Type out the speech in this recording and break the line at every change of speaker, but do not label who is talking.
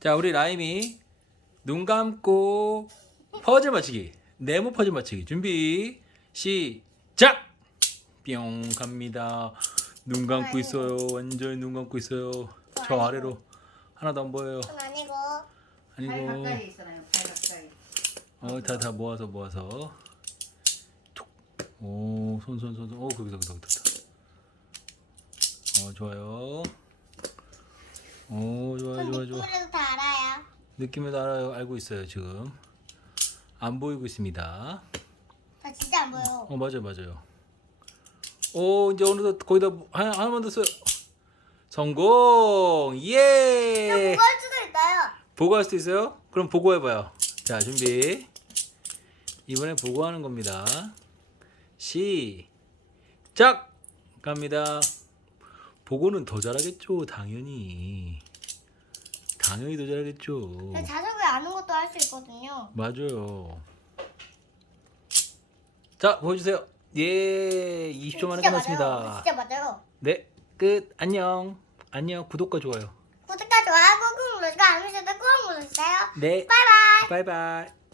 자, 우리 라임이 눈 감고 퍼즐 맞추기. 네모 퍼즐 맞추기. 준비. 시작. 뿅 갑니다. 눈 감고 있어요. 완전히 눈 감고 있어요. 저 아래로 하나도 안 보여요.
그건 아니고
팔
아니고
가까이 있어요. 팔 가까이.
어, 다 다 모아서 모아서. 툭. 오, 손 손 손 손. 오, 거기다 거기다 거기다. 어, 좋아요. 오, 좋아
전
좋아 좋아. 느낌을 알아요. 알고 있어요, 지금. 안 보이고 있습니다.
나 진짜 안 보여.
어, 맞아요, 맞아요. 오, 이제 어느덧 거의 다 하나 하나만 더 써요. 성공! 예!
보고 할 수도 있어요.
보고할 수도 있어요? 그럼 보고해봐요. 자, 준비. 이번에 보고하는 겁니다. 시작! 갑니다. 보고는 더 잘하겠죠, 당연히. 당연히 더 잘하겠죠.
나 자석을 아는 것도 할 수 있거든요.
맞아요. 자, 보여주세요. 예, 20초 만에
진짜
끝났습니다.
진짜 맞아요.
네, 끝. 안녕. 안녕. 구독과 좋아요.
구독과 좋아요 꾹꾹 눌러주고 알림 설정 꾹 눌러주세요.
네,
바이바이.
바이바이.